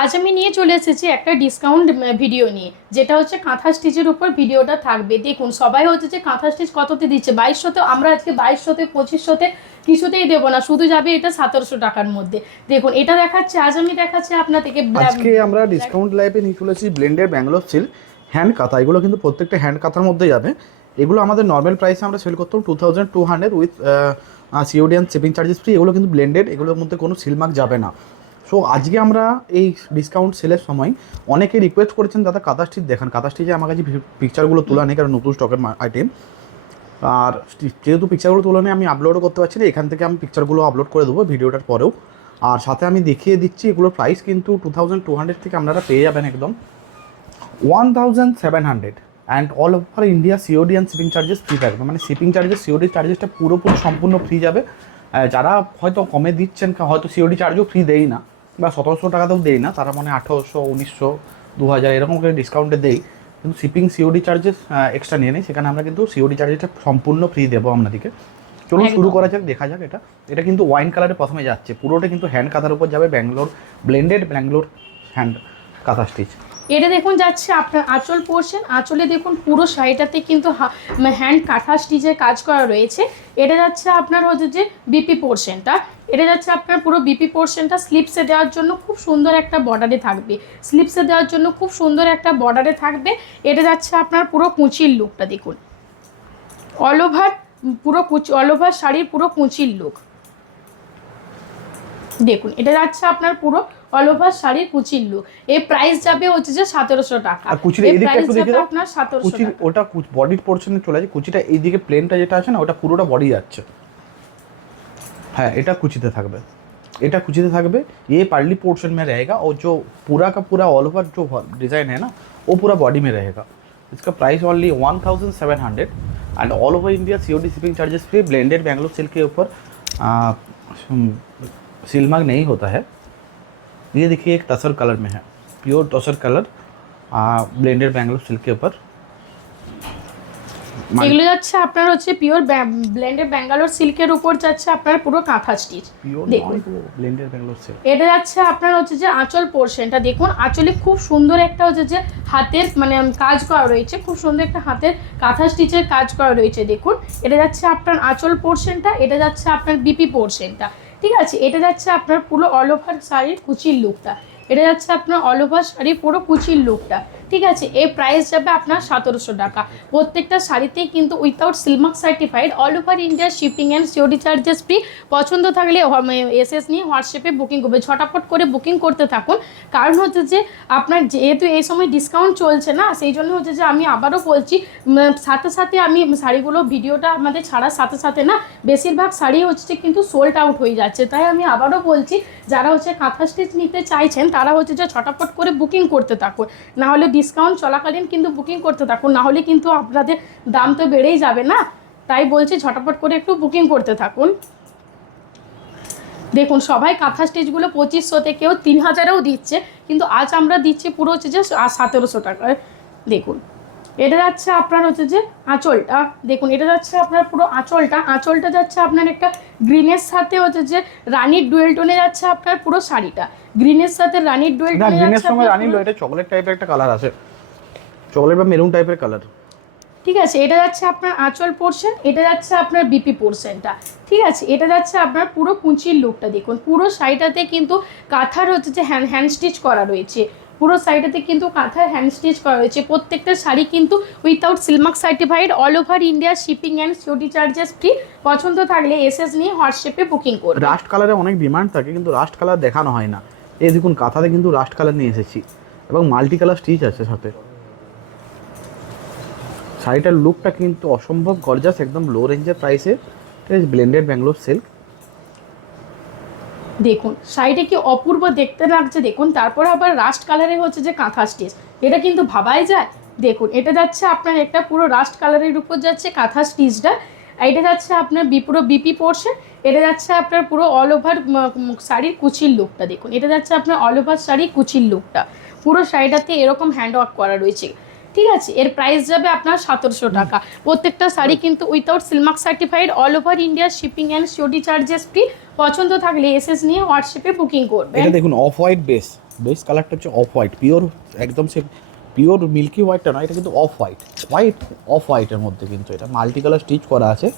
আজ আমি নিয়ে চলে এসেছি একটা ডিসকাউন্ট ভিডিও নিয়ে, যেটা হচ্ছে কাঁথা স্টিচের উপর ভিডিওটা থাকবে। দেখুন সবাই হচ্ছে যে কাঁথা স্টিচ কততে দিচ্ছে, 2200তে। আমরা আজকে 2200তে 2500তে কিছুতেই দেবো না, শুধু যাবে এটা 1700 টাকার মধ্যে। দেখুন এটা দেখাচ্ছে, আজ আমি দেখাচ্ছি আপনাদেরকে। আজকে আমরা ডিসকাউন্ট লাইভে নিয়ে চলেছি ব্লেন্ডের ব্যাঙ্গালোর সিল্ক হ্যান্ড কাঁথা। এগুলো কিন্তু প্রত্যেকটা হ্যান্ড কাঁথার মধ্যে যাবে। এগুলো আমাদের নর্মাল প্রাইসে আমরা সেল করতাম 2200 with COD and shipping charges free. এগুলো কিন্তু ব্লেন্ডেড, এগুলোর মধ্যে কোনো সিলমার্ক যাবে না। সো আজকে আমরা এই ডিসকাউন্ট সেলের সময় অনেকে রিকোয়েস্ট করেছেন দাদা কাঁথা স্টিচ দেখান। কাঁথা স্টিচে আমার কাছে পিকচারগুলো তোলা নেই, কারণ নতুন স্টকের আইটেম। আর যেহেতু পিকচারগুলো তোলা নেই, আমি আপলোডও করতে পারছি না। এখান থেকে আমি পিকচারগুলো আপলোড করে দেবো ভিডিওটার পরেও। আর সাথে আমি দেখিয়ে দিচ্ছি এগুলোর প্রাইস কিন্তু 2200 থেকে আপনারা পেয়ে যাবেন একদম 1700। And all over India COD and shipping charges free থাকবে। মানে শিপিং চার্জেস সিওডি চার্জেসটা পুরোপুরি সম্পূর্ণ ফ্রি যাবে। যারা হয়তো কমে দিচ্ছেন, হয়তো সিওডি চার্জও ফ্রি দেই না, বা 1700 টাকাতেও দেই না, তারা মানে 1800, 1900, 2000 এরকম করে ডিসকাউন্টে দেই। কিন্তু শিপিং সিওডি চার্জেস এক্সট্রা নিয়ে নেই, সেখানে আমরা কিন্তু সিওডি চার্জেসটা সম্পূর্ণ ফ্রি দেবো আপনাদেরকে। চলুন শুরু করা যাক, দেখা যাক। এটা কিন্তু ওয়াইন কালারে প্রথমে যাচ্ছে, পুরোটা কিন্তু হ্যান্ড কাঁথার উপর যাবে। ব্যাঙ্গালোর ব্লেন্ডেড ব্যাঙ্গালোর হ্যান্ড কাঁথা স্টিচ। এটা দেখুন যাচ্ছে আপনার আঁচল পোর্শন। আঁচলে দেখুন পুরো শাড়িটাতে কিন্তু হ্যান্ড কাঁথা স্টিচের কাজ করা রয়েছে। এটা যাচ্ছে আপনার হচ্ছে যে বিপি পোর্শনটা। এটা যাচ্ছে আপনার পুরো বিপি পোর্শনটা স্লিপসে দেওয়ার জন্য খুব সুন্দর একটা বর্ডারে থাকবে। স্লিপসে দেওয়ার জন্য খুব সুন্দর একটা বর্ডারে থাকবে। এটা যাচ্ছে আপনার পুরো কুচির লুকটা দেখুন, অল ওভার পুরো কুচি, অল ওভার শাড়ির পুরো কুচির লুক দেখুন। এটা যাচ্ছে আপনার পুরো অল ওভার শাড়ির কুচির লুক। এই প্রাইস যাবে হচ্ছে যে 1700 টাকা। আর কুচির এই দিকটা একটু দেখে দাও আপনার 1700 কুচির টাকা। ওটা বডির পোর্শনে চলে যায়। কুচিটা এইদিকে প্লেনটা যেটা আছে না, ওটা পুরোটা বডি যাচ্ছে। হ্যাঁ, এটা কুচিতে থাকবে, এটা कुचिते থাকবে। ये पार्ली पोर्शन में रहेगा और जो पूरा का पूरा ऑल ओवर जो डिज़ाइन है ना, वो पूरा बॉडी में रहेगा। इसका price only 1700 and all over India COD shipping charges free. Blended Bangalore silk के ऊपर सिलमार्क नहीं होता है। ये देखिए एक तसर कलर में है, प्योर तसर कलर ब्लेंडेड बैंगलोर सिल्क के ऊपर। এগুলো যাচ্ছে আপনার হচ্ছে পিওর ব্লেন্ডেড ব্যাঙ্গালোর সিল্কের উপর যাচ্ছে আপনার পুরো কাঁথা স্টিচ। দেখুন ব্লেন্ডেড ব্যাঙ্গালোর সিল্ক। এটা যাচ্ছে আপনার হচ্ছে যে আঁচল পোর্শনটা দেখুন। আঁচলে খুব সুন্দর একটা হচ্ছে যে হাতের মানে কাজ করা রয়েছে, খুব সুন্দর একটা হাতের কাঁথা স্টিচের কাজ করা রয়েছে দেখুন। এটা যাচ্ছে আপনার আঁচল পোর্শনটা, এটা যাচ্ছে আপনার বিপি পোর্শনটা, ঠিক আছে। এটা যাচ্ছে আপনার পুরো অল ওভার শাড়ির কুচির লুকটা। এটা যাচ্ছে আপনার অল ওভার শাড়ির পুরো কুচির লুকটা, ঠিক আছে। এই প্রাইস যাবে আপনার 1700 টাকা। প্রত্যেকটা শাড়িতেই কিন্তু without silk mark certified, all over India shipping and COD charges free. পছন্দ থাকলে এসএস নিয়ে হোয়াটসঅ্যাপে বুকিং করবে, ঝটাপট করে বুকিং করতে থাকুন। কারণ হচ্ছে যে আপনার যেহেতু এই সময় ডিসকাউন্ট চলছে না, সেই জন্য হচ্ছে যে আমি আবারও বলছি, সাথে সাথে আমি শাড়িগুলো ভিডিওটা আমাদের ছাড়ার সাথে সাথে না বেশিরভাগ শাড়ি হচ্ছে কিন্তু সোল্ড আউট হয়ে যাচ্ছে। তাই আমি আবারও বলছি, যারা হচ্ছে কাঁথা স্টিচ নিতে চাইছেন তারা হচ্ছে যে ঝটাপট করে বুকিং করতে থাকুন। নাহলে ডিসকাউন্ট চলাকালীন কিন্তু বুকিং করতে থাকুন, নাহলে কিন্তু আপনাদের দাম তো বেড়েই যাবে না। তাই বলছি ঝটাপট করে একটু বুকিং করতে থাকুন। দেখুন সবাই কাঁথা স্টিচগুলো 2500তে, কেউ 3000এও দিচ্ছে, কিন্তু আজ আমরা দিচ্ছি পুরো হচ্ছে যে 1700 টাকায়। দেখুন এটা যাচ্ছে আপনার হচ্ছে যে আঁচলটা দেখুন। এটা যাচ্ছে আপনার পুরো আঁচলটা যাচ্ছে আপনার একটা গ্রিনের সাথে হচ্ছে যে রানির ডুয়েল টোনে যাচ্ছে আপনার পুরো শাড়িটা। গ্রিনের সাথে রানির ডুয়েল টোনে যাচ্ছে। গ্রিনের সঙ্গে রানির এটা চকলেট টাইপের একটা কালার আছে, চকলেট বা মেরুন টাইপের কালার, ঠিক আছে। এটা যাচ্ছে আপনার আঁচল পোর্শন, এটা যাচ্ছে আপনার বিপি পোর্শনটা, ঠিক আছে। এটা যাচ্ছে আপনার পুরো কুচির লুকটা দেখুন। পুরো শাড়িটাতে কিন্তু কাঁথার হচ্ছে যে হ্যান্ড স্টিচ করা রয়েছে। পুরো শাড়িটাতে কিন্তু কাঁথার হ্যান্ড স্টিচ করা রয়েছে। প্রত্যেকটা শাড়ি কিন্তু without silk mark certified, all over India shipping and COD charges free. পছন্দ থাকলে এসএস নিয়ে হোয়াটসঅ্যাপে বুকিং করুন। রাস্ট কালারে অনেক ডিমান্ড থাকে, কিন্তু রাস্ট কালার দেখানো হয় না। এই দেখুন কাঁথাতে কিন্তু রাস্ট কালার নিয়ে এসেছি, এবং মাল্টি কালার স্টিচ আছে সাথে। শাড়িটার লুকটা কিন্তু অসম্ভব গর্জাস, একদম লো রেঞ্জের প্রাইসে। Blended Bangalore silk. দেখুন শাড়িটা কি অপূর্ব দেখতে লাগছে দেখুন। তারপর আবার রাস্ট কালারে হচ্ছে যে কাঁথা স্টিচ, এটা কিন্তু ভাবাই যায়। দেখুন এটা যাচ্ছে আপনার একটা পুরো রাস্ট কালারের উপর যাচ্ছে কাঁথা স্টিচটা। এটা যাচ্ছে আপনার পুরো বিপি পোর্শন। এটা যাচ্ছে আপনার পুরো অল ওভার শাড়ির কুচির লুকটা দেখুন। এটা যাচ্ছে আপনার অল ওভার শাড়ির কুচির লুকটা। পুরো শাড়িটাতে এরকম হ্যান্ড ওয়ার্ক করা রয়েছে, ঠিক আছে। এর প্রাইস যাবে আপনার 1700 টাকা। প্রত্যেকটা শাড়ি কিন্তু without silk mark certified, all over India shipping and COD charges free. পছন্দ থাকলে এসএস নিয়ে হোয়াটসঅ্যাপে বুকিং করবেন। এটা দেখুন অফ হোয়াইট বেস, বেস কালারটা হচ্ছে অফ হোয়াইট, পিওর একদম সে পিওর মিল্কি হোয়াইটটা নয়, এটা কিন্তু অফ হোয়াইট, অফ হোয়াইটের মধ্যে কিন্তু এটা মাল্টি কালার স্টিচ করা আছে।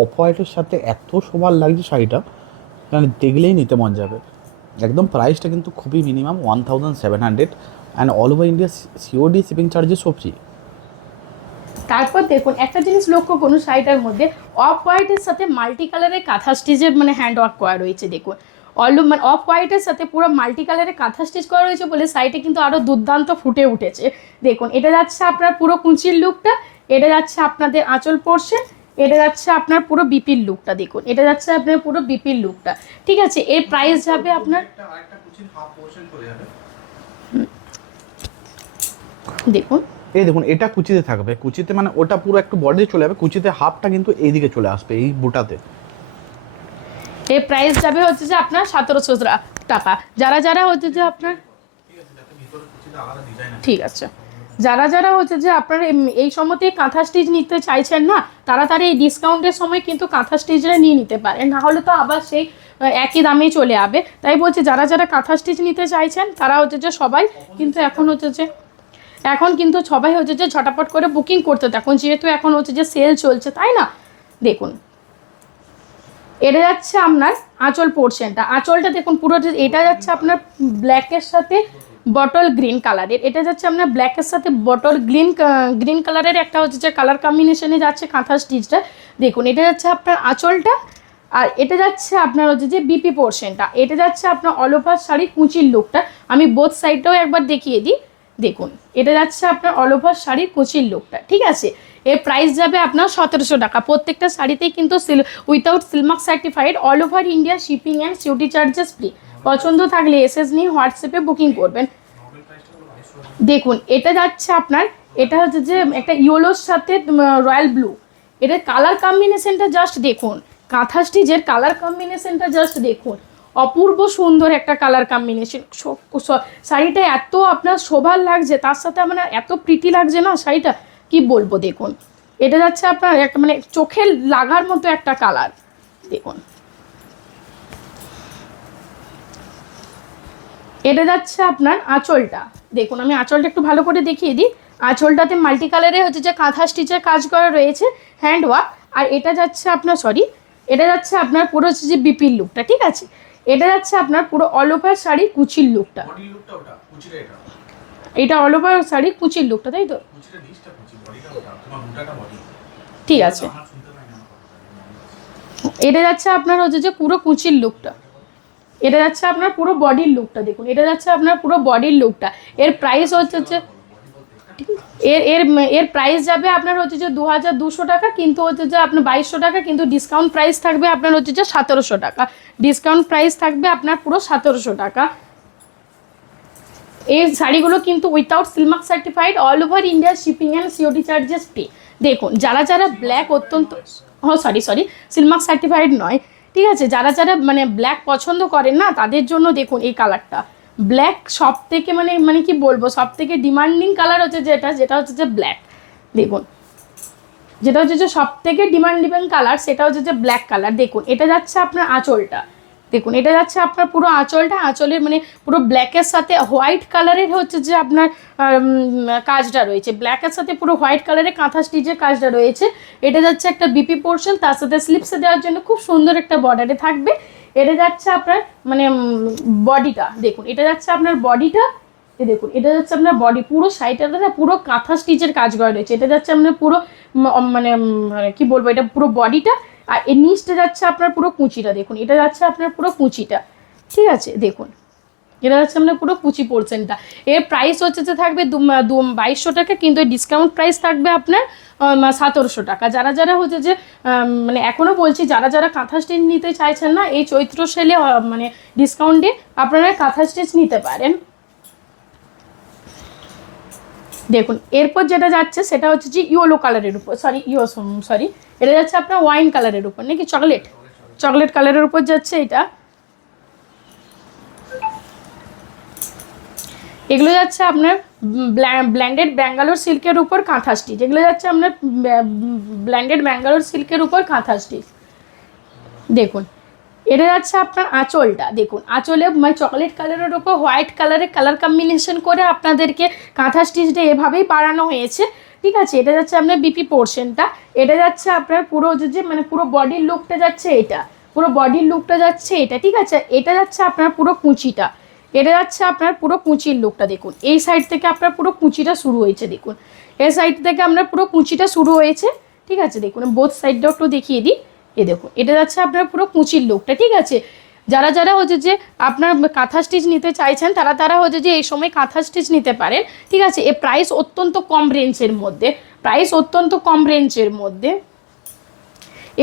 অফ হোয়াইটের সাথে এত সুন্দর লাগছে শাড়িটা, মানে দেখলেই নিতে মন যাবে। একদম প্রাইসটা কিন্তু খুবই minimum 1700 and all over India COD shipping charges সব ফ্রি। তারপর দেখুন একটা জিনিস লক্ষ্য করুন, শাড়িটার মধ্যে অফ হোয়াইটের সাথে মাল্টি কালারের কাঁথা স্টিচের মানে হ্যান্ড ওয়ার্ক করা রয়েছে। দেখুন মানে অফ হোয়াইটের সাথে পুরো মাল্টি কালারের কাঁথা স্টিচ করা রয়েছে বলে শাড়িটা কিন্তু আরও দুর্দান্ত ফুটে উঠেছে। দেখুন এটা যাচ্ছে আপনার পুরো কুচির লুকটা, এটা যাচ্ছে আপনাদের আঁচল পোর্শন, এটা যাচ্ছে আপনার পুরো বিপির লুকটা। দেখুন এটা যাচ্ছে আপনার পুরো বিপির লুকটা, ঠিক আছে। এর প্রাইস যাবে আপনার, দেখুন এই দেখুন এটা কুচিতে থাকবে, কুচিতে মানে ওটা পুরো একটু বডি চলে যাবে, কুচিতে হাফটা কিন্তু এইদিকে চলে আসবে এই বুটাতে। এর প্রাইস যাবে হচ্ছে যে আপনার 1700 টাকা। যারা যারা হচ্ছে যে আপনার, ঠিক আছে, যারা যারা হচ্ছে যে আপনার এই সময়তে কাঁথা স্টিচ নিতে চাইছেন না, তাড়াতাড়ি এই ডিসকাউন্টের সময় কিন্তু কাঁথা স্টিচটা নিয়ে নিতে পারেন, না হলে তো আবার সেই একই দামেই চলে যাবে। তাই বলছি যারা যারা কাঁথা স্টিচ নিতে চাইছেন তারা হচ্ছে যে সবাই কিন্তু এখন হচ্ছে যে সবাই হচ্ছে যে ঝটাপট করে বুকিং করতে থাকুন, যেহেতু এখন হচ্ছে যে সেল চলছে, তাই না। দেখুন এটা যাচ্ছে আপনার আঁচল পোর্শনটা, আঁচলটা দেখুন পুরো এটা যাচ্ছে আপনার ব্ল্যাকের সাথে বটল গ্রিন কালারের, এটা যাচ্ছে আপনার ব্ল্যাকের সাথে বটল গ্রিন কালারের একটা হচ্ছে যে কালার কম্বিনেশনে যাচ্ছে কাঁথা স্টিচটা। দেখুন এটা যাচ্ছে আপনার আঁচলটা, আর এটা যাচ্ছে আপনার হচ্ছে যে বিপি পোর্শনটা, এটা যাচ্ছে আপনার অল ওভার শাড়ি কুচির লুকটা। আমি বোথ সাইডটাও একবার দেখিয়ে দিই। দেখুন এটা যাচ্ছে আপনার অল ওভার শাড়ির কুচির লুকটা, ঠিক আছে। এর প্রাইস যাবে আপনার 1700 টাকা। প্রত্যেকটা শাড়িতেই কিন্তু without silk mark certified, all over India shipping and সিউটি চার্জেস ফ্রি। পছন্দ থাকলে এসএস নিয়ে হোয়াটসঅ্যাপে বুকিং করবেন। দেখুন এটা যাচ্ছে আপনার, এটা হচ্ছে যে একটা ইয়েলোর সাথে রয়্যাল ব্লু, এটার কালার কম্বিনেশনটা জাস্ট দেখুন, কাঁথা স্টিচের কালার কম্বিনেশনটা জাস্ট দেখুন, অপূর্ব সুন্দর একটা কালার কম্বিনেশন। শাড়িটা এত আপনার শোভার লাগছে, তার সাথে আমার এত প্রিটি লাগছে না শাড়িটা, কি বলবো। দেখুন এটা যাচ্ছে আপনার একটা মানে চোখে লাগার মতো একটা কালার। দেখুন এটা যাচ্ছে আপনার আঁচলটা, দেখুন আমি আঁচলটা একটু ভালো করে দেখিয়ে দিই। আঁচলটাতে মাল্টি কালারে হচ্ছে যে কাঁথা স্টিচের কাজ করা রয়েছে, হ্যান্ড ওয়ার্ক। আর এটা যাচ্ছে আপনার এটা যাচ্ছে আপনার পুরো হচ্ছে যে বিপির লুকটা, ঠিক আছে। এটা যাচ্ছে আপনার পুরো অল ওভার শাড়ি কুচির লুকটা, এটা অল ওভার শাড়ি কুচির লুকটা, তাই তো, ঠিক আছে। এটা যাচ্ছে আপনার হচ্ছে যে পুরো কুচির লুকটা, এটা যাচ্ছে আপনার পুরো বডির লুকটা। দেখুন এটা যাচ্ছে আপনার পুরো বডির লুকটা। এর প্রাইস হচ্ছে যে এর এর এর প্রাইস যাবে আপনার হচ্ছে যে 2200 টাকা, কিন্তু হচ্ছে যে আপনার 2200 টাকা, কিন্তু ডিসকাউন্ট প্রাইস থাকবে আপনার হচ্ছে যে 1700 টাকা। ডিসকাউন্ট প্রাইস থাকবে আপনার পুরো 1700 টাকা। এই শাড়িগুলো কিন্তু without silk mark certified, all over India shipping and COD charges free. দেখুন যারা যারা ব্ল্যাক অত্যন্ত সরি সিলমার্ক সার্টিফাইড নয়, ঠিক আছে, যারা যারা মানে ব্ল্যাক পছন্দ করেন না তাদের জন্য দেখুন এই কালারটা, ব্ল্যাক সব থেকে মানে কি বলবো, সব থেকে ডিমান্ডিং কালার হচ্ছে যেটা হচ্ছে যে ব্ল্যাক। দেখুন যেটা হচ্ছে যে সব থেকে ডিমান্ডিং কালার সেটা হচ্ছে যে ব্ল্যাক কালার। দেখুন এটা যাচ্ছে আপনার আঁচলটা, দেখুন এটা যাচ্ছে আপনার পুরো আঁচলটা, আঁচলের মানে পুরো ব্ল্যাকের সাথে হোয়াইট কালারের হচ্ছে যে আপনার কাজটা রয়েছে, ব্ল্যাকের সাথে পুরো হোয়াইট কালারের কাঁথা স্টিচের কাজটা রয়েছে। এটা যাচ্ছে একটা বিপি পোর্শন, তার সাথে স্লিপসে দেওয়ার জন্য খুব সুন্দর একটা বর্ডারে থাকবে। এটা যাচ্ছে আপনার মানে বডিটা, দেখুন এটা যাচ্ছে আপনার বডিটা, দেখুন এটা যাচ্ছে আপনার বডি, পুরো সাইডটাতে না পুরো কাঁথা স্টিচের কাজ করা রয়েছে। এটা যাচ্ছে আপনার পুরো মানে কি বলবো, এটা পুরো বডিটা, আর এর নিচটা যাচ্ছে আপনার পুরো কুচিটা। দেখুন এটা যাচ্ছে আপনার পুরো কুচিটা, ঠিক আছে। দেখুন এটা যাচ্ছে আপনার পুরো কুচি পোর্শনটা। এর প্রাইস হচ্ছে যে থাকবে 2200 টাকা, কিন্তু এর ডিসকাউন্ট প্রাইস থাকবে আপনার 1700 টাকা। যারা যারা হচ্ছে যে মানে এখনও বলছি, যারা যারা কাঁথা স্টিচ নিতে চাইছেন না, এই চৈত্র সেলে মানে ডিসকাউন্টে আপনারা কাঁথা স্টিচ নিতে পারেন। দেখুন এরপর যেটা যাচ্ছে সেটা হচ্ছে যে ইয়েলো কালারের উপর, সরি এটা যাচ্ছে আপনার ওয়াইন কালারের উপর, নাকি চকলেট কালারের উপর যাচ্ছে এটা। এগুলো যাচ্ছে আপনার ব্ল্যান্ডেড ব্যাঙ্গালোর সিল্কের উপর কাঁথা স্টিচ, এগুলো যাচ্ছে আপনার ব্ল্যান্ডেড ব্যাঙ্গালোর সিল্কের উপর কাঁথা স্টিচ। দেখুন এটা যাচ্ছে আপনার আঁচলটা, দেখুন আঁচলে মানে চকলেট কালারের ওপর হোয়াইট কালারের কালার কম্বিনেশন করে আপনাদেরকে কাঁথা স্টিচটা এভাবেই বানানো হয়েছে, ঠিক আছে। এটা যাচ্ছে আপনার বিপি পোর্শনটা, এটা যাচ্ছে আপনার পুরো যে মানে পুরো বডির লুকটা যাচ্ছে এটা, পুরো বডির লুকটা যাচ্ছে এটা, ঠিক আছে। এটা যাচ্ছে আপনার পুরো কুঁচিটা, এটা যাচ্ছে আপনার পুরো কুঁচির লুকটা, দেখুন এই সাইড থেকে আপনার পুরো কুঁচিটা শুরু হয়েছে, দেখুন এই সাইড থেকে আপনার পুরো কুঁচিটা শুরু হয়েছে, ঠিক আছে। দেখুন বোথ সাইডটাও একটু দেখিয়ে দিই, এ দেখুন এটা যাচ্ছে আপনার পুরো কুঁচির লুকটা, ঠিক আছে। যারা যারা হচ্ছে যে আপনার কাঁথা স্টিচ নিতে চাইছেন তারা তারা হচ্ছে যে এই সময় কাঁথা স্টিচ নিতে পারেন, ঠিক আছে। এর প্রাইস অত্যন্ত কম রেঞ্জের মধ্যে, প্রাইস অত্যন্ত কম রেঞ্জের মধ্যে।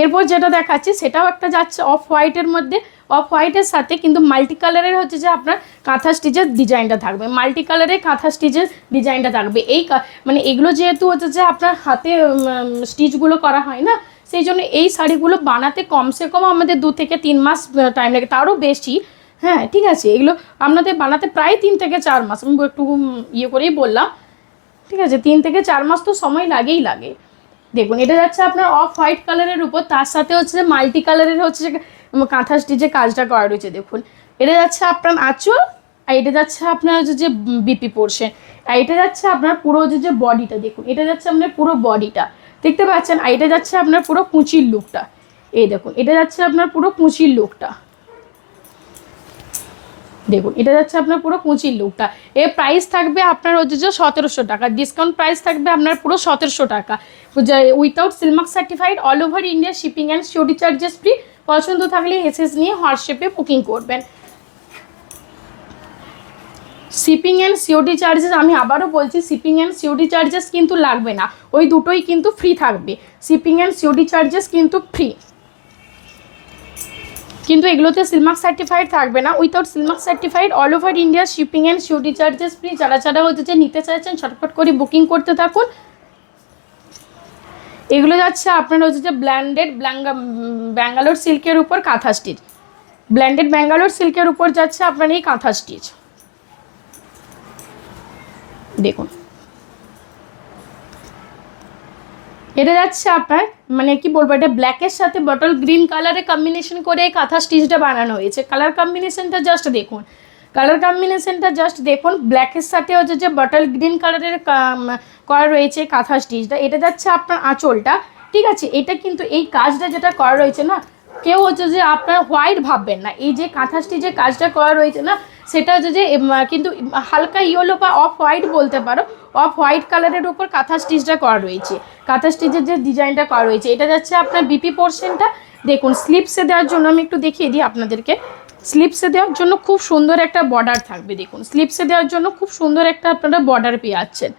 এরপর যেটা দেখাচ্ছি সেটাও একটা যাচ্ছে অফ হোয়াইটের মধ্যে, অফ হোয়াইটের সাথে কিন্তু মাল্টি কালারের হচ্ছে যে আপনার কাঁথা স্টিচের ডিজাইনটা থাকবে, মাল্টি কালারের কাঁথা স্টিচের ডিজাইনটা থাকবে। এই মানে এগুলো যেহেতু হচ্ছে যে আপনার হাতে স্টিচগুলো করা হয় না, সেই জন্য এই শাড়িগুলো বানাতে কমসে কম আমাদের 2 থেকে 3 মাস টাইম লাগে, তারও বেশি, হ্যাঁ ঠিক আছে। এগুলো আপনাদের বানাতে প্রায় 3 থেকে 4 মাস, আমি একটু ইয়ে করেই বললাম, ঠিক আছে। 3 থেকে 4 মাস তো সময় লাগেই লাগে। দেখুন এটা যাচ্ছে আপনার অফ হোয়াইট কালারের উপর, তার সাথে হচ্ছে যে মাল্টি কালারের হচ্ছে যে কাঁথা স্টিচে কাজটা করা রয়েছে, দেখুন এটা যাচ্ছে আপনার আঁচল, আর এটা যাচ্ছে আপনার হচ্ছে যে বিপি পোর্শন, আর এটা যাচ্ছে আপনার পুরো যে বডিটা, দেখুন এটা যাচ্ছে আপনার পুরো বডিটা, দেখতে পাচ্ছেন। আর এটা যাচ্ছে আপনার পুরো কুঁচির লুকটা, এই দেখুন এটা যাচ্ছে আপনার পুরো কুঁচির লুকটা, দেখুন এটা যাচ্ছে আপনার পুরো কুঁচির লুকটা। এর প্রাইস থাকবে আপনার হচ্ছে যে 1700 টাকা, ডিসকাউন্ট প্রাইস থাকবে আপনার পুরো 1700 টাকা, without silk mark certified, all over India shipping and COD charges free. পছন্দ থাকলে এসএস নিয়ে হোয়াটসঅ্যাপে বুকিং করবেন। শিপিং অ্যান্ড সিওডি চার্জেস, আমি আবারও বলছি শিপিং অ্যান্ড সিওডি চার্জেস কিন্তু লাগবে না, ওই দুটোই কিন্তু ফ্রি থাকবে, শিপিং অ্যান্ড সিওডি চার্জেস কিন্তু ফ্রি, কিন্তু এগুলোতে সিলমার্ক সার্টিফাইড থাকবে না, without silk mark certified, all over India shipping and COD charges free. যারা যারা হচ্ছে যে নিতে চাইছেন ঝটপট করে বুকিং করতে থাকুন। এগুলো যাচ্ছে আপনার হচ্ছে যে ব্ল্যান্ডেড ব্যাঙ্গালোর সিল্কের উপর কাঁথা স্টিচ, ব্ল্যান্ডেড ব্যাঙ্গালোর সিল্কের উপর যাচ্ছে আপনার এই কাঁথা স্টিচ, দেখুন এটা যাচ্ছে আপনার মানে কি বলবো, এটা ব্ল্যাকের সাথে বটল গ্রিন কালারে কম্বিনেশন করে এই কাঁথা স্টিচটা বানানো হয়েছে। কালার কম্বিনেশনটা জাস্ট দেখুন, কালার কম্বিনেশনটা জাস্ট দেখুন, ব্ল্যাকের সাথে হচ্ছে যে বটল গ্রিন কালারের করা রয়েছে কাঁথা স্টিচটা। এটা যাচ্ছে আপনার আঁচলটা, ঠিক আছে। এটা কিন্তু এই কাজটা যেটা করা রয়েছে না, কেউ হচ্ছে যে আপনার হোয়াইট ভাববেন না, এই যে কাঁথা স্টিচের কাজটা করা রয়েছে না সেটা হচ্ছে যে কিন্তু হালকা ইয়েলো বা অফ হোয়াইট বলতে পারো, অফ হোয়াইট কালারের উপর কাঁথা স্টিচটা করা রয়েছে, কাঁথা স্টিচের যে ডিজাইনটা করা রয়েছে। এটা যাচ্ছে আপনার বিপি পোর্শনটা, দেখুন স্লিপসে দেওয়ার জন্য আমি একটু দেখিয়ে দিই আপনাদেরকে, স্লিপসে দেওয়ার জন্য খুব সুন্দর একটা বর্ডার থাকবে, দেখুন স্লিপসে দেওয়ার জন্য খুব সুন্দর একটা আপনারা বর্ডার পেয়ে যাচ্ছেন,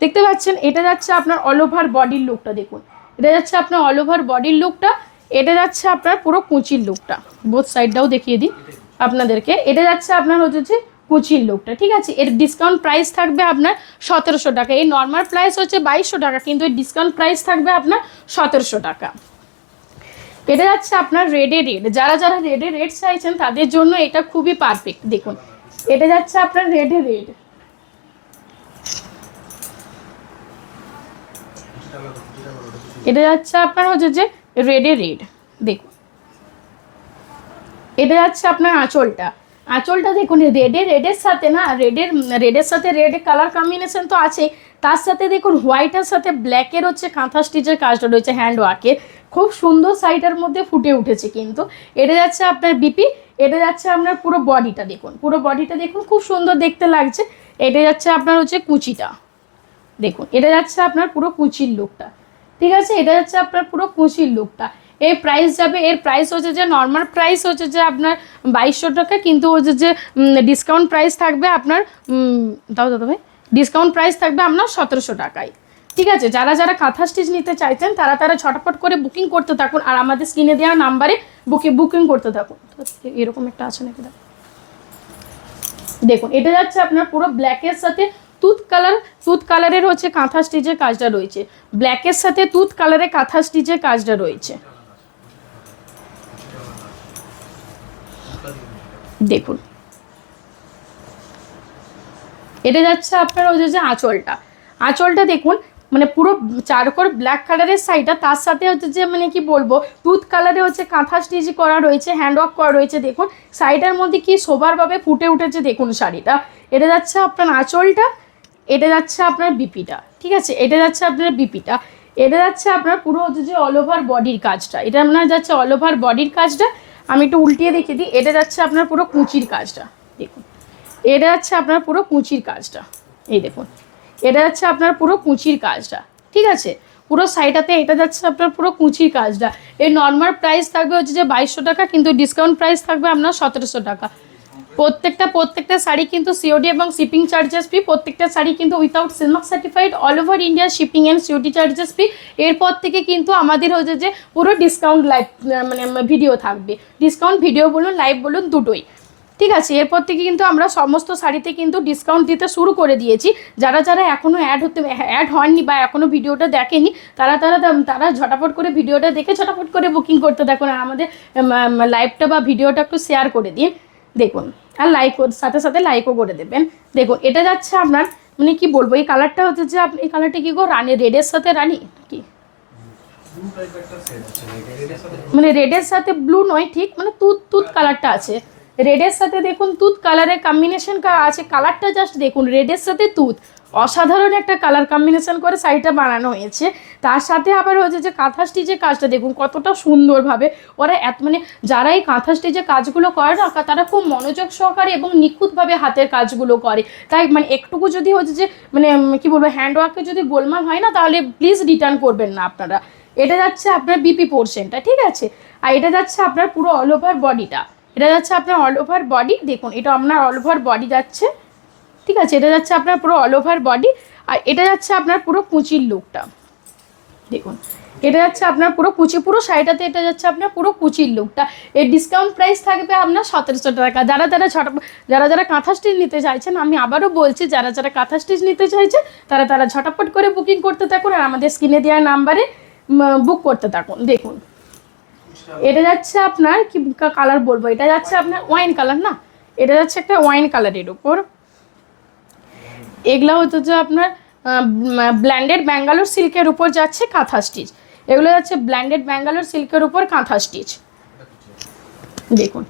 দেখতে পাচ্ছেন। এটা যাচ্ছে আপনার অল ওভার বডির লুকটা, দেখুন এটা যাচ্ছে আপনার অল ওভার বডির লুকটা, এটা যাচ্ছে আপনার পুরো কুঁচির লুকটা, বোথ সাইডটাও দেখিয়ে দিই আপনাদেরকে। এটা যাচ্ছে আপনার হচ্ছে যে কুচির লুকটা, ঠিক আছে। এর ডিসকাউন্ট প্রাইস থাকবে আপনার 1700 টাকা, এই নর্মাল প্রাইস হচ্ছে 2200 টাকা, কিন্তু এর ডিসকাউন্ট প্রাইস থাকবে আপনার 1700 টাকা। এটা যাচ্ছে আপনার রেডে রেড, যারা যারা রেডে রেড চাইছেন তাদের জন্য এটা খুবই পারফেক্ট, দেখুন এটা যাচ্ছে আপনার রেডে রেড, এটা যাচ্ছে আপনার হচ্ছে যে রেডে রেড, দেখুন এটা যাচ্ছে আপনার আঁচলটা, আঁচলটা দেখুন রেডের সাথে না, রেডের সাথে রেড কালার কম্বিনেশন তো আছে, তার সাথে দেখুন হোয়াইটের সাথে ব্ল্যাকের হচ্ছে কাঁথা স্টিচের কাজটা রয়েছে হ্যান্ড ওয়ার্কের, খুব সুন্দর সাইডের মধ্যে ফুটে উঠেছে কিন্তু। এটা যাচ্ছে আপনার বিপি, এটা যাচ্ছে আপনার পুরো বডিটা, দেখুন পুরো বডিটা দেখুন খুব সুন্দর দেখতে লাগছে। এটা যাচ্ছে আপনার হচ্ছে কুচিটা, দেখুন এটা যাচ্ছে আপনার পুরো কুচির লুকটা, ঠিক আছে। এটা যাচ্ছে আপনার পুরো কুচির লুকটা। এর প্রাইস যাবে, এর প্রাইস হচ্ছে যে নর্মাল প্রাইস হচ্ছে যে আপনার 2200 টাকা, কিন্তু হচ্ছে যে ডিসকাউন্ট প্রাইস থাকবে আপনার ভাই ডিসকাউন্ট প্রাইস থাকবে আপনার 1700 টাকায়, ঠিক আছে। যারা যারা কাঁথা স্টিচ নিতে চাইছেন তারা তারা ঝটপট করে বুকিং করতে থাকুন, আর আমাদের স্ক্রিনে দেওয়া নাম্বারে বুকিং করতে থাকুন। এরকম একটা আছে নাকি দেখুন, এটা যাচ্ছে আপনার পুরো ব্ল্যাকের সাথে তুত কালারের হচ্ছে কাঁথা স্টিচের কাজটা রয়েছে, ব্ল্যাকের সাথে তুত কালারের কাঁথা স্টিচের কাজটা রয়েছে, দেখুন এটা যাচ্ছে আপনার ওই যে আঁচলটা, আঁচলটা দেখুন মানে পুরো চারকোর ব্ল্যাক কালারের শাড়িটা, তার সাথে হচ্ছে যে মানে কি বলবো দুধ কালারে হচ্ছে কাঁথা স্টিচ করা রয়েছে, হ্যান্ডওয়ার্ক করা রয়েছে। দেখুন শাড়িটার মধ্যে কি সোবারভাবে ফুটে উঠেছে দেখুন শাড়িটা। এটা যাচ্ছে আপনার আঁচলটা, এটা যাচ্ছে আপনার বিপিটা, ঠিক আছে, এটা যাচ্ছে আপনার বিপিটা, এটা যাচ্ছে আপনার পুরো হচ্ছে যে অল ওভার বডির কাজটা, এটা আপনার যাচ্ছে অল ওভার বডির কাজটা। আমি একটু উল্টিয়ে দেখিয়ে দিই, এটা যাচ্ছে আপনার পুরো কুচির কাজটা দেখুন, এটা যাচ্ছে আপনার পুরো কুচির কাজটা, এই দেখুন এটা যাচ্ছে আপনার পুরো কুচির কাজটা, ঠিক আছে, পুরো শাড়িটাতে এটা যাচ্ছে আপনার পুরো কুচির কাজটা। এর নর্মাল প্রাইস থাকবে হচ্ছে যে 2200 টাকা, কিন্তু ডিসকাউন্ট প্রাইস থাকবে আপনার 1700 টাকা। প্রত্যেকটা শাড়ি কিন্তু সিওডি এবং শিপিং চার্জেস ফ্রি, প্রত্যেকটা শাড়ি কিন্তু without silk mark certified, all over India shipping and COD charges free. এরপর থেকে কিন্তু আমাদের হচ্ছে যে পুরো ডিসকাউন্ট লাইভ মানে ভিডিও থাকবে, ডিসকাউন্ট ভিডিও বলুন লাইভ বলুন দুটোই, ঠিক আছে। এরপর থেকে কিন্তু আমরা সমস্ত শাড়িতে কিন্তু ডিসকাউন্ট দিতে শুরু করে দিয়েছি। যারা এখনও অ্যাড হয়নি বা এখনও ভিডিওটা দেখেনি, তারা ঝটাপট করে ভিডিওটা দেখে ঝটাপট করে বুকিং করতে দেখুন, আর আমাদের লাইভটা বা ভিডিওটা একটু শেয়ার করে দিন দেখুন, আর সাথে সাথে লাইকও করে দেবেন। দেখুন এটা যাচ্ছে আপনার মানে কি বলবো, এই কালারটা হচ্ছে যে এই কালারটা কি গো রানী, রেডের সাথে রানী কি মানে রেডের সাথে ব্লু নয় ঠিক, মানে তুত কালারটা আছে রেডের সাথে, দেখুন তুত কালারের কম্বিনেশন আছে, কালারটা জাস্ট দেখুন রেডের সাথে তুত, অসাধারণ একটা কালার কম্বিনেশন করে শাড়িটা বানানো হয়েছে। তার সাথে আবার হচ্ছে যে কাঁথা স্টিচের কাজটা দেখুন কতটা সুন্দরভাবে ওরা মানে যারা এই কাঁথা স্টিচের কাজগুলো করে না, তারা খুব মনোযোগ সহকারে এবং নিখুঁতভাবে হাতের কাজগুলো করে। তাই মানে একটুকু যদি হচ্ছে যে মানে কি বলবো হ্যান্ডওয়ার্কে যদি গোলমাল হয় না, তাহলে প্লিজ রিটার্ন করবেন না আপনারা। এটা যাচ্ছে আপনার বিপি পোর্শনটা, ঠিক আছে, আর এটা যাচ্ছে আপনার পুরো অল ওভার বডিটা, এটা যাচ্ছে আপনার অল ওভার বডি, দেখুন এটা আপনার অল ওভার বডি যাচ্ছে, ঠিক আছে, এটা যাচ্ছে আপনার পুরো অল ওভার বডি, আর এটা যাচ্ছে আপনার পুরো কুচির লুকটা দেখুন, এটা যাচ্ছে আপনার পুরো কুচি, পুরো শাড়িটাতে এটা যাচ্ছে আপনার পুরো কুচির লুকটা। এর ডিসকাউন্ট প্রাইস থাকবে আপনার 1700 টাকা। যারা কাঁথা স্টিচ নিতে চাইছেন, আমি আবারও বলছি যারা কাঁথা স্টিচ নিতে চাইছে তারা ঝটাপট করে বুকিং করতে থাকুন, আর আমাদের স্ক্রিনে দেওয়া নাম্বারে বুক করতে থাকুন। দেখুন এটা যাচ্ছে আপনার কি কালার বলবো, এটা যাচ্ছে আপনার ওয়াইন কালার না, এটা যাচ্ছে একটা ওয়াইন কালারের উপর, এগুলো হচ্ছে যে আপনার ব্ল্যান্ডেড ব্যাঙ্গালোর সিল্কের উপর যাচ্ছে কাঁথা স্টিচ, এগুলো যাচ্ছে ব্ল্যান্ডেড ব্যাঙ্গালোর সিল্কের উপর কাঁথা স্টিচ। দেখুন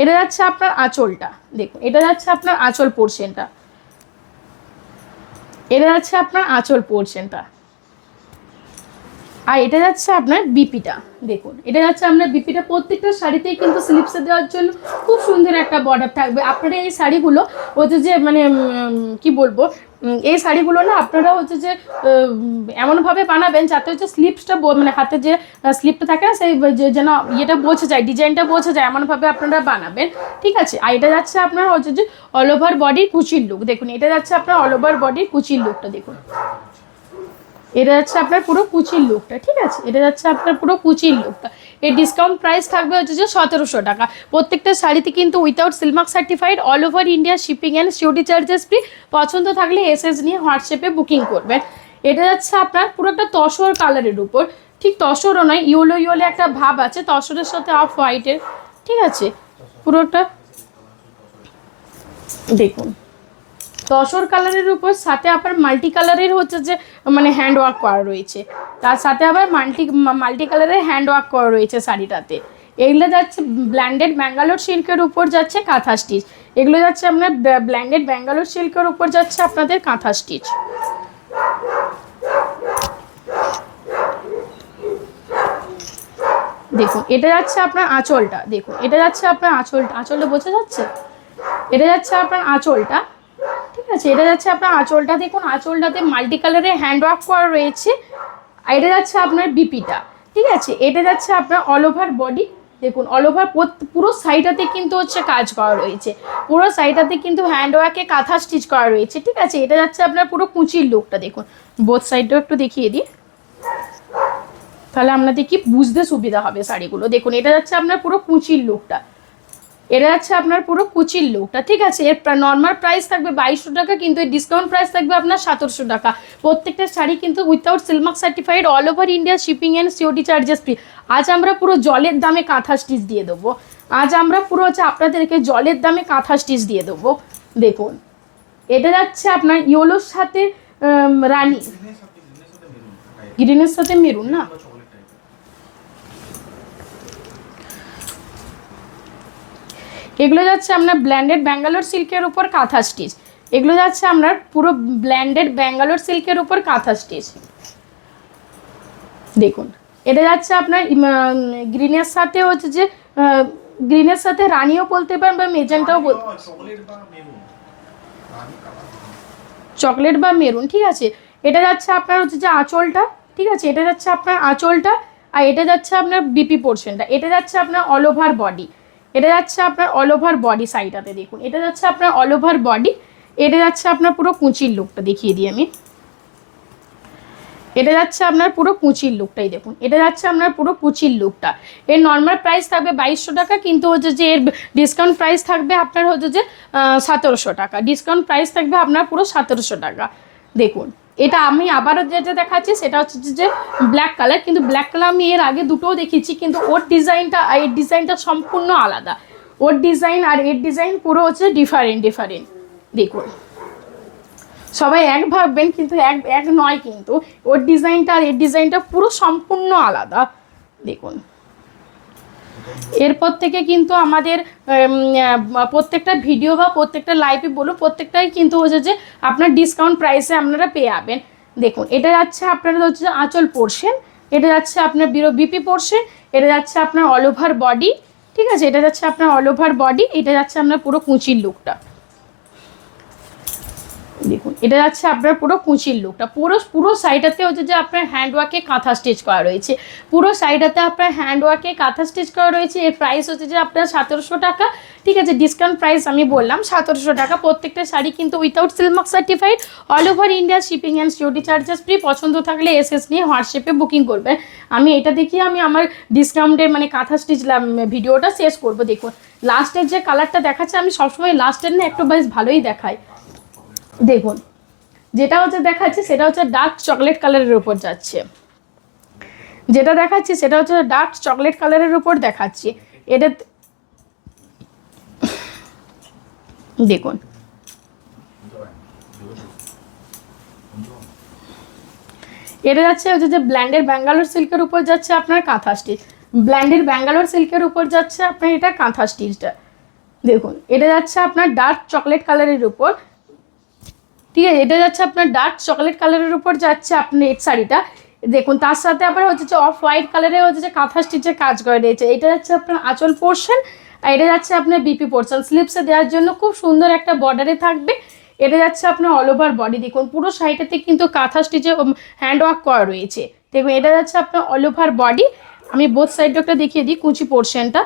এটা যাচ্ছে আপনার আঁচলটা, দেখুন এটা যাচ্ছে আপনার আঁচল পোর্শনটা, এটা যাচ্ছে আপনার আঁচল পোর্শনটা, আর এটা যাচ্ছে আপনার বিপিটা, দেখুন এটা যাচ্ছে আপনার বিপিটা। প্রত্যেকটা শাড়িতেই কিন্তু স্লিপসে দেওয়ার জন্য খুব সুন্দর একটা বর্ডার থাকবে। আপনারা এই শাড়িগুলো হচ্ছে যে মানে কি বলবো, এই শাড়িগুলো না আপনারা হচ্ছে যে এমনভাবে বানাবেন যাতে হচ্ছে স্লিপসটা মানে হাতে যে স্লিপটা থাকে না, সেই যেন ইয়েটা বোঝা যায়, ডিজাইনটা বোঝা যায়, এমনভাবে আপনারা বানাবেন, ঠিক আছে। আর এটা যাচ্ছে আপনার হচ্ছে যে অল ওভার বডির কুচির লুক, দেখুন এটা যাচ্ছে আপনার অল ওভার বডির কুচির লুকটা, দেখুন এটা যাচ্ছে আপনার পুরো কুচির লুকটা, ঠিক আছে, এটা যাচ্ছে আপনার পুরো কুচির লুকটা। এর ডিসকাউন্ট প্রাইস থাকবে হচ্ছে যে 1700 টাকা। প্রত্যেকটা শাড়িতে কিন্তু without silk mark certified, all over India shipping and COD charges free. পছন্দ থাকলে এসএস নিয়ে হোয়াটসঅ্যাপে বুকিং করবেন। এটা যাচ্ছে আপনার পুরো একটা তসর কালারের উপর, ঠিক তসরও নয়, ইয়েলো একটা ভাব আছে তসরের সাথে অফ হোয়াইটের, ঠিক আছে, পুরোটা দেখুন তসর কালারের উপর, সাথে আবার মাল্টি কালারের হচ্ছে যে মানে হ্যান্ড ওয়ার্ক করা রয়েছে, তার সাথে আবার মাল্টি কালারের হ্যান্ড ওয়ার্ক করা রয়েছে শাড়িটাতে। এগুলো যাচ্ছে ব্ল্যান্ডেড ব্যাঙ্গালোর সিল্কের উপর যাচ্ছে কাঁথা স্টিচ, এগুলো যাচ্ছে আপনার ব্ল্যান্ডেড ব্যাঙ্গালোর সিল্কের উপর যাচ্ছে আপনাদের কাঁথা স্টিচ। দেখুন এটা যাচ্ছে আপনার আঁচলটা, দেখুন এটা যাচ্ছে আপনার আঁচলটা বোঝা যাচ্ছে, এটা যাচ্ছে আপনার আঁচলটা, ঠিক আছে, এটা যাচ্ছে আপনার আঁচলটা, দেখুন আঁচলটাতে মাল্টি কালারের হ্যান্ড ওয়ার্ক করা রয়েছে, আর এটা যাচ্ছে আপনার বিপিটা, ঠিক আছে, এটা যাচ্ছে আপনার অল ওভার বডি, দেখুন অল ওভার পুরো সাইডটাতে কিন্তু হচ্ছে কাজ করা রয়েছে, পুরো সাইডটাতে কিন্তু হ্যান্ড ওয়ার্কে কাঁথা স্টিচ করা রয়েছে, ঠিক আছে। এটা যাচ্ছে আপনার পুরো কুচির লুকটা, দেখুন বোথ সাইডটাও একটু দেখিয়ে দিই, তাহলে আপনাদের কি বুঝতে সুবিধা হবে শাড়িগুলো। দেখুন এটা যাচ্ছে আপনার পুরো কুচির লুকটা, এটা যাচ্ছে আপনার পুরো কুচির লুকটা, ঠিক আছে। এর নর্মাল প্রাইস থাকবে 2200 টাকা, কিন্তু এর ডিসকাউন্ট প্রাইস থাকবে আপনার 1700 টাকা। প্রত্যেকটা শাড়ি কিন্তু without silk mark certified, all over India shipping and COD charges free. আজ আমরা পুরো জলের দামে কাঁথা স্টিচ দিয়ে দেবো, আজ আমরা পুরো হচ্ছে আপনাদেরকে জলের দামে কাঁথা স্টিচ দিয়ে দেবো। দেখুন এটা যাচ্ছে আপনার ইয়েলোর সাথে রানী, গ্রিনের সাথে মেরুন না, এগুলো যাচ্ছে আপনার ব্ল্যান্ডেড ব্যাঙ্গালোর সিল্কের উপর কাঁথা স্টিচ। এগুলো যাচ্ছে আপনার পুরো ব্ল্যান্ডেড ব্যাঙ্গালোর সিল্কের উপর কাঁথা স্টিচ। দেখুন এটা যাচ্ছে আপনার গ্রিনের সাথে হচ্ছে যে গ্রিনের সাথে রানিও বলতে পারেন বা মেজেন্টাও চকলেট বা মেরুন, ঠিক আছে। এটা যাচ্ছে আপনার হচ্ছে যে আঁচলটা, ঠিক আছে, এটা যাচ্ছে আপনার আঁচলটা, আর এটা যাচ্ছে আপনার বিপি পোর্শনটা, এটা যাচ্ছে আপনার অল ওভার বডি, এটা যাচ্ছে আপনার অল ওভার বডি সাইডটাতে দেখুন, এটা যাচ্ছে আপনার অল ওভার বডি, এটা যাচ্ছে আপনার পুরো কুচির লুকটা দেখিয়ে দিই আমি, এটা যাচ্ছে আপনার পুরো কুচির লুকটাই দেখুন, এটা যাচ্ছে আপনার পুরো কুচির লুকটা। এর নর্মাল প্রাইস থাকবে 2200 টাকা, কিন্তু হচ্ছে যে এর ডিসকাউন্ট প্রাইস থাকবে আপনার হচ্ছে যে 1700 টাকা, ডিসকাউন্ট প্রাইস থাকবে আপনার পুরো 1700 টাকা। দেখুন এটা আমি আবারও যেটা দেখাচ্ছি সেটা হচ্ছে যে ব্ল্যাক কালার, কিন্তু ব্ল্যাক কালার আমি এর আগে দুটোও দেখিয়েছি, কিন্তু ওর ডিজাইনটা এর ডিজাইনটা সম্পূর্ণ আলাদা, ওর ডিজাইন আর এর ডিজাইন পুরো হচ্ছে ডিফারেন্ট। দেখুন সবাই এক ভাববেন, কিন্তু এক নয়, কিন্তু ওর ডিজাইনটা আর এর ডিজাইনটা পুরো সম্পূর্ণ আলাদা। দেখুন এরপর থেকে কিন্তু আমাদের প্রত্যেকটা ভিডিও বা প্রত্যেকটা লাইভে বলুন, প্রত্যেকটাই কিন্তু হচ্ছে যে আপনার ডিসকাউন্ট প্রাইসে আপনারা পেয়ে যাবেন। দেখুন এটা যাচ্ছে আপনার হচ্ছে আঁচল পোর্শন, এটা যাচ্ছে আপনার বিপি পোর্শন, এটা যাচ্ছে আপনার অল ওভার বডি, ঠিক আছে, এটা যাচ্ছে আপনার অল ওভার বডি, এটা যাচ্ছে আপনার পুরো কুচির লুকটা। দেখুন এটা যাচ্ছে আপনার পুরো কুচির লুকটা, পুরো সাইডটাতে হচ্ছে যে আপনার হ্যান্ডওয়ার্কে কাঁথা স্টিচ করা রয়েছে, পুরো সাইডটাতে আপনার হ্যান্ডওয়ার্কে কাঁথা স্টিচ করা রয়েছে। এর প্রাইস হচ্ছে যে আপনার 1700 টাকা, ঠিক আছে, ডিসকাউন্ট প্রাইস আমি বললাম 1700 টাকা। প্রত্যেকটা শাড়ি কিন্তু without silk mark certified, all over India shipping and security charges free. পছন্দ থাকলে এসএস নিয়ে হোয়াটসঅ্যাপে বুকিং করবেন। আমি এটা দেখিয়ে আমি আমার ডিসকাউন্টের মানে কাঁথা স্টিচ ভিডিওটা শেষ করবো। দেখুন লাস্টের যে কালারটা দেখাচ্ছে, আমি সবসময় লাস্টের না একটু বেশ ভালোই দেখাই। দেখুন যেটা হচ্ছে দেখাচ্ছে সেটা হচ্ছে ডার্ক চকলেট কালারের উপর যাচ্ছে, যেটা দেখাচ্ছি সেটা হচ্ছে ডার্ক চকলেট কালারের উপর দেখাচ্ছি। এটা দেখুন এটা যাচ্ছে হচ্ছে যে ব্ল্যান্ডের ব্যাঙ্গালোর সিল্কের উপর যাচ্ছে আপনার কাঁথা স্টিচ, ব্ল্যান্ডের ব্যাঙ্গালোর সিল্কের উপর যাচ্ছে আপনার এটা কাঁথা স্টিচটা। দেখুন এটা যাচ্ছে আপনার ডার্ক চকলেট কালারের উপর, ঠিক আছে, এটা যাচ্ছে আপনার ডার্ক চকলেট কালারের উপর যাচ্ছে আপনার এই শাড়িটা। দেখুন তার সাথে আবার হচ্ছে যে অফ হোয়াইট কালারের হচ্ছে যে কাঁথা স্টিচের কাজ করে রয়েছে। এটা যাচ্ছে আপনার আঁচল পোর্শন, আর এটা যাচ্ছে আপনার বিপি পোর্শন, স্লিপসে দেওয়ার জন্য খুব সুন্দর একটা বর্ডারে থাকবে। এটা যাচ্ছে আপনার অল ওভার বডি, দেখুন পুরো সাইডটাতে কিন্তু কাঁথা স্টিচে হ্যান্ড ওয়ার্ক করা রয়েছে। দেখুন এটা যাচ্ছে আপনার অল ওভার বডি, আমি বোথ সাইডটা একটা দেখিয়ে দিই কুচি পোর্শনটা।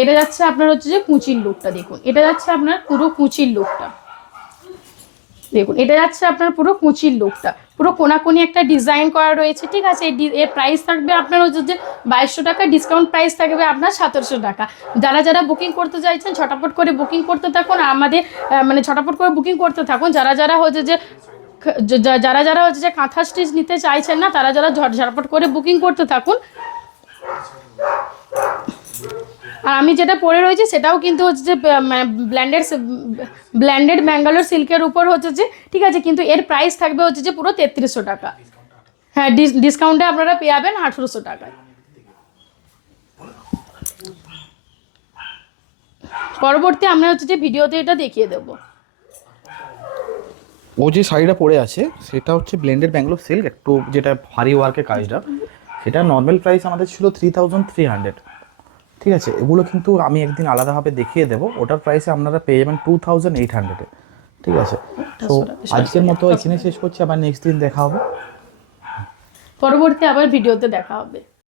এটা যাচ্ছে আপনার হচ্ছে যে কুচির লুকটা, দেখুন এটা যাচ্ছে আপনার পুরো কুচির লুকটা। দেখুন এটা যাচ্ছে আপনার পুরো কুচির লুকটা, পুরো কোনাকুনি একটা ডিজাইন করা রয়েছে, ঠিক আছে। এর প্রাইস থাকবে আপনার হচ্ছে যে 2200 টাকা, ডিসকাউন্ট প্রাইস থাকবে আপনার 1700 টাকা। যারা বুকিং করতে চাইছেন ঝটাপট করে বুকিং করতে থাকুন, আমাদের মানে ঝটাপট করে বুকিং করতে থাকুন। যারা হচ্ছে যে কাঁথা স্টিচ নিতে চাইছেন না, তারা ঝটপট করে বুকিং করতে থাকুন। আর আমি যেটা পরে রয়েছে সেটাও কিন্তু হচ্ছে যে ব্ল্যান্ডেড ব্যাঙ্গালোর সিল্কের উপর হচ্ছে যে, ঠিক আছে, কিন্তু এর প্রাইস থাকবে হচ্ছে যে পুরো 3300 টাকা। হ্যাঁ ডিসকাউন্টে আপনারা পেয়ে যাবেন 1800 টাকায়। পরবর্তী আমরা হচ্ছে যে ভিডিওতে এটা দেখিয়ে দেবো। ও যে শাড়িটা পরে আছে সেটা হচ্ছে ব্লেন্ডেড ব্যাঙ্গালোর সিল্ক, একটু যেটা ভারী ওয়ার্কের কাজটা, সেটা নর্মাল প্রাইস আমাদের ছিল 3300, ঠিক আছে। এগুলো কিন্তু আমি একদিন আলাদাভাবে দেখিয়ে দেবো, ওটার প্রাইসে আপনারা পেয়ে যাবেন 2800, ঠিক আছে। তো আজকের মতো এখানে শেষ করছি, আবার নেক্সট দিন দেখা হবে, পরবর্তী আবার ভিডিওতে দেখা হবে।